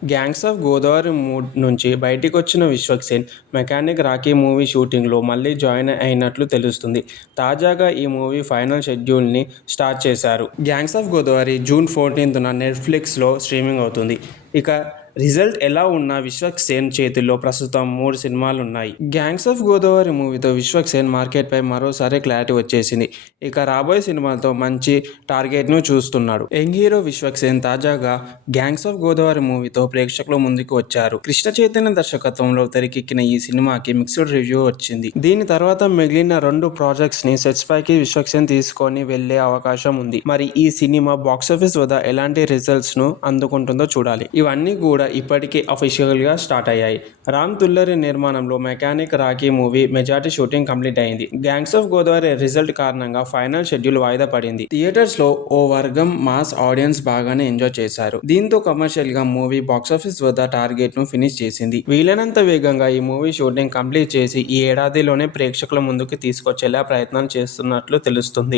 'Gangs of Godavari' నుంచి బయటికొచ్చిన Vishwak Sen mechanic Rocky movie షూటింగ్లో మళ్లీ జాయిన్ అయినట్లు తెలుస్తుంది. తాజాగా ఈ మూవీ ఫైనల్ షెడ్యూల్ని స్టార్ట్ చేశారు. 'గ్యాంగ్స్ ఆఫ్ గోదావరి' జూన్ 14న నెట్ఫ్లిక్స్లో స్ట్రీమింగ్ అవుతుంది. ఇక రిజల్ట్ ఎలా ఉన్నా విశ్వక్ సేన్ చేతిలో ప్రస్తుతం 3 సినిమాలున్నాయి. 'గ్యాంగ్స్ ఆఫ్ గోదావరి' మూవీతో విశ్వక్ సేన్ మార్కెట్పై మరోసారి క్లారిటీ వచ్చేసింది. ఇక రాబోయే సినిమాలతో మంచి టార్గెట్ను చూస్తున్నాడు. యంగ్ హీరో విశ్వక్ సేన్ తాజాగా 'గ్యాంగ్స్ ఆఫ్ గోదావరి' మూవీతో ప్రేక్షకుల ముందుకు వచ్చారు. కృష్ణ చైతన్య దర్శకత్వంలో తెరకెక్కిన ఈ సినిమాకి మిక్స్డ్ రివ్యూ వచ్చింది. దీని తర్వాత మిగిలిన 2 ప్రాజెక్ట్స్ని సెట్స్ పైకి విశ్వక్ సేన్ తీసుకొని వెళ్లే అవకాశం ఉంది. మరి ఈ సినిమా బాక్సాఫీస్ వద్ద ఎలాంటి రిజల్ట్స్ను అందుకుంటుందో చూడాలి. ఇవన్నీ కూడా ఇప్పటికే అఫీషియల్గా స్టార్ట్ అయ్యాయి. రామ్ తుల్లరి నిర్మాణంలో mechanic Rocky movie majority shooting complete అయింది. 'గ్యాంగ్స్ ఆఫ్ గోదావరి' రిజల్ట్ కారణంగా ఫైనల్ షెడ్యూల్ వాయిదా పడింది. థియేటర్స్లో ఓ వర్గం మాస్ ఆడియన్స్ బాగానే ఎంజాయ్ చేశారు. దీంతో కమర్షియల్గా మూవీ బాక్సాఫీస్ వద్ద టార్గెట్ను ఫినిష్ చేసింది. వీలైనంత వేగంగా ఈ మూవీ షూటింగ్ కంప్లీట్ చేసి ఈ ఏడాదిలోనే ప్రేక్షకుల ముందుకు తీసుకొచ్చేలా ప్రయత్నాలు చేస్తున్నట్లు తెలుస్తుంది.